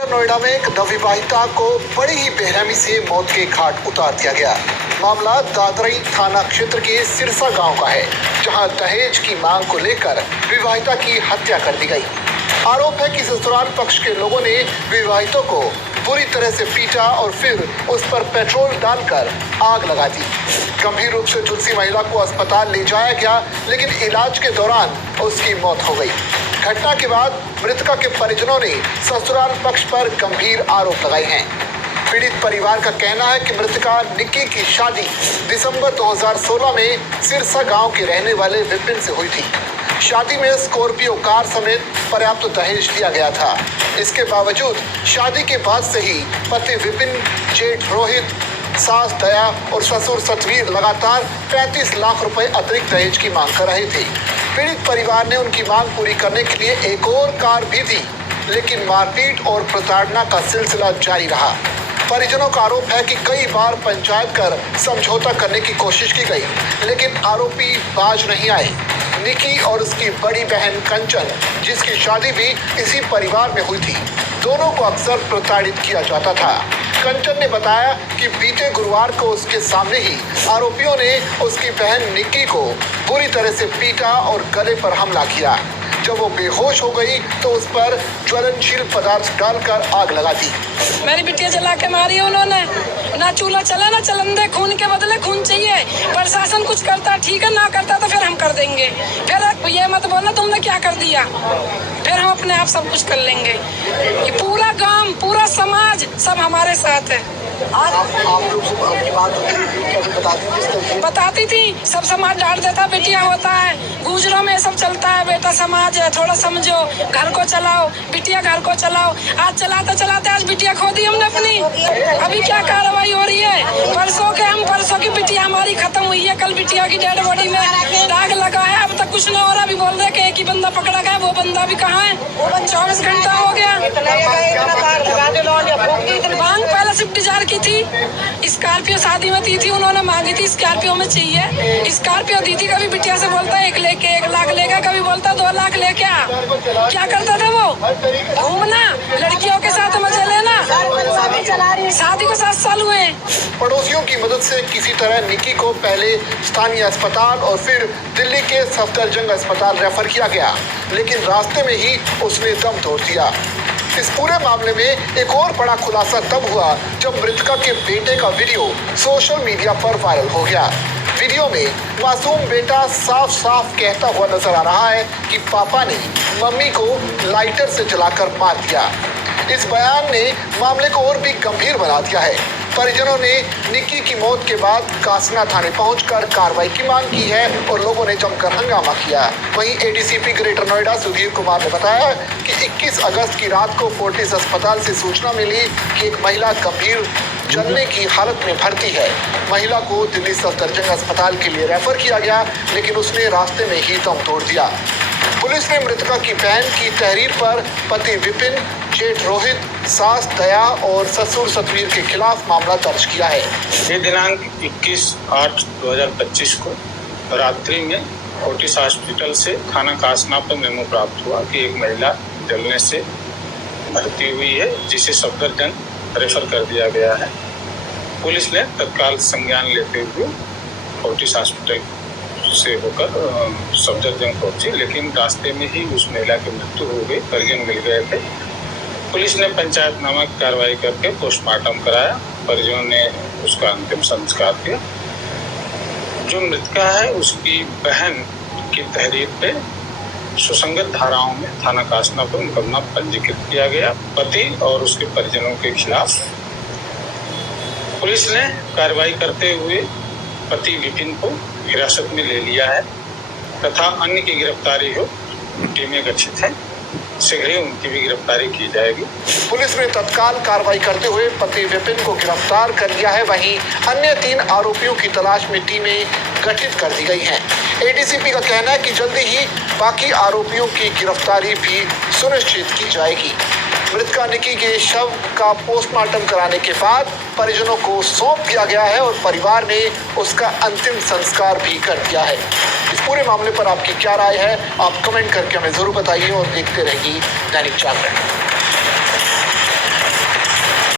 नोएडा में एक नवविवाहिता को बड़ी ही बेरहमी से मौत के घाट उतार दिया गया। मामला दादरई थाना क्षेत्र के सिरसा गांव का है, जहां दहेज की मांग को लेकर विवाहिता की हत्या कर दी गई। आरोप है कि ससुराल पक्ष के लोगों ने विवाहिता को बुरी तरह से पीटा और फिर उस पर पेट्रोल डालकर आग लगा दी। गंभीर रूप से झुलसी महिला को अस्पताल ले जाया गया, लेकिन इलाज के दौरान उसकी मौत हो गई। घटना के बाद मृतका के परिजनों ने ससुराल पक्ष पर गंभीर आरोप लगाए हैं। पीड़ित परिवार का कहना है कि मृतका निक्की की शादी दिसंबर 2016 में सिरसा गांव के रहने वाले विपिन से हुई थी। शादी में स्कॉर्पियो कार समेत पर्याप्त दहेज दिया गया था। इसके बावजूद शादी के बाद से ही पति विपिन, जेठ रोहित, सास दया और ससुर सतवीर लगातार 35 लाख रुपए अतिरिक्त दहेज की मांग कर रहे थे। पीड़ित परिवार ने उनकी मांग पूरी करने के लिए एक और कार भी दी, लेकिन मारपीट और प्रताड़ना का सिलसिला जारी रहा। परिजनों का आरोप है कि कई बार पंचायत कर समझौता करने की कोशिश की गई, लेकिन आरोपी बाज नहीं आए। निकी और उसकी बड़ी बहन कंचन, जिसकी शादी भी इसी परिवार में हुई थी, दोनों को अक्सर प्रताड़ित किया जाता था। कंचन ने बताया कि बीते गुरुवार को उसके सामने ही आरोपियों ने उसकी बहन निक्की को बुरी तरह से पीटा और गले पर हमला किया। जब वो बेहोश हो गई तो उस पर ज्वलनशील पदार्थ डालकर आग लगा दी। मेरी बिटिया जला के मारी उन्होंने। ना चूल्हा चला ना चलन दे, खून के बदले खून चाहिए। प्रशासन कुछ करता ठीक है, ना करता तो फिर हम कर देंगे। फिर ये मत बोलना तुमने क्या कर दिया, फिर हम अपने आप सब कुछ कर लेंगे। ये पूरा गांव, पूरा समाज सब हमारे साथ है। आप लोग से अपनी बात बताती थी, सब समाज डांट देता, बेटिया होता है, गुजरों में सब चलता है, बेटा समाज है, थोड़ा समझो, घर को चलाओ, बिटिया घर को चलाओ। आज चलाते चलाते आज बिटिया खो दी हमने अपनी। अभी क्या कार्रवाई हो रही है? परसों की बिटिया हमारी खत्म हुई है, कल बिटिया की डेड बॉडी में दाग लगा है। अब तक कुछ नहीं हो रहा। अभी बोल रहे कि एक ही बंदा पकड़ा गया, वो बंदा भी कहाँ है? 24 घंटा हो गया। मांग पहले स्विफ्ट डिजायर की थी, स्कॉर्पियो शादी में दी थी, उन्होंने मांगी थी स्कॉर्पियो में चाहिए, स्कॉर्पियो दी थी। कभी बिटिया से बोलता है 1 लाख लेगा, कभी बोलता 2 लाख लेके आ। क्या करता था वो? घूमना, लड़कियों के साथ मजे लेना। शादी को 7 साल हुए। पड़ोसियों की मदद से किसी तरह निक्की को पहले स्थानीय अस्पताल और फिर दिल्ली के सफदरजंग अस्पताल रेफर किया गया, लेकिन रास्ते में ही उसने दम तोड़ दिया। इस पूरे मामले में एक और बड़ा खुलासा तब हुआ जब मृतका के बेटे का वीडियो सोशल मीडिया पर वायरल हो गया। वीडियो में मासूम बेटा साफ साफ कहता हुआ नजर आ रहा है कि पापा ने मम्मी को लाइटर से जलाकर मार दिया। इस बयान ने मामले को और भी गंभीर बना दिया है। परिजनों ने निक्की की मौत के बाद कासना थाने पहुंचकर कार्रवाई की मांग की है और लोगों ने जमकर हंगामा किया। वहीं एडीसीपी ग्रेटर नोएडा सुधीर कुमार ने बताया कि 21 अगस्त की रात को फोर्टिस अस्पताल से सूचना मिली कि एक महिला गंभीर जलने की हालत में भर्ती है। महिला को दिल्ली सफदरजंग अस्पताल के लिए रेफर किया गया, लेकिन उसने रास्ते में ही दम तोड़ दिया। पुलिस ने मृतका की बहन की तहरीर पर पति विपिन, जेठ रोहित, सास दया और ससुर सतवीर के खिलाफ मामला दर्ज किया है। ये दिनांक 21/8/2025 को रात्रि में फोर्टिस हॉस्पिटल से थाना कासना पर मेमो प्राप्त हुआ कि एक महिला जलने से भर्ती हुई है, जिसे सफदरजंग रेफर कर दिया गया है। पुलिस ने तत्काल संज्ञान लेते हुए फोर्टिस हॉस्पिटल से होकर सफदरजंग पहुंची, लेकिन रास्ते में ही उस महिला की मृत्यु हो गई। परिजन मिल गए थे। पुलिस ने पंचायतनामा की कार्रवाई करके पोस्टमार्टम कराया। परिजनों ने उसका अंतिम संस्कार किया। जो मृतका है उसकी बहन की तहरीर पे सुसंगत धाराओं में थाना कासना पर मुकदमा पंजीकृत किया गया। पति और उसके परिजनों के खिलाफ पुलिस ने कार्रवाई करते हुए पति विपिन को हिरासत में ले लिया है तथा अन्य की गिरफ्तारी हो टीमें गठित हैं। शीघ्र ही उनकी भी गिरफ्तारी की जाएगी। पुलिस ने तत्काल कार्रवाई करते हुए पति विपिन को गिरफ्तार कर लिया है। वहीं अन्य 3 आरोपियों की तलाश में टीमें गठित कर दी गई हैं। एडीसीपी का कहना है कि जल्दी ही बाकी आरोपियों की गिरफ्तारी भी सुनिश्चित की जाएगी। मृतका निक्की के शव का पोस्टमार्टम कराने के बाद परिजनों को सौंप दिया गया है और परिवार ने उसका अंतिम संस्कार भी कर दिया है। इस पूरे मामले पर आपकी क्या राय है? आप कमेंट करके हमें जरूर बताइए और देखते रहिए दैनिक जागरण।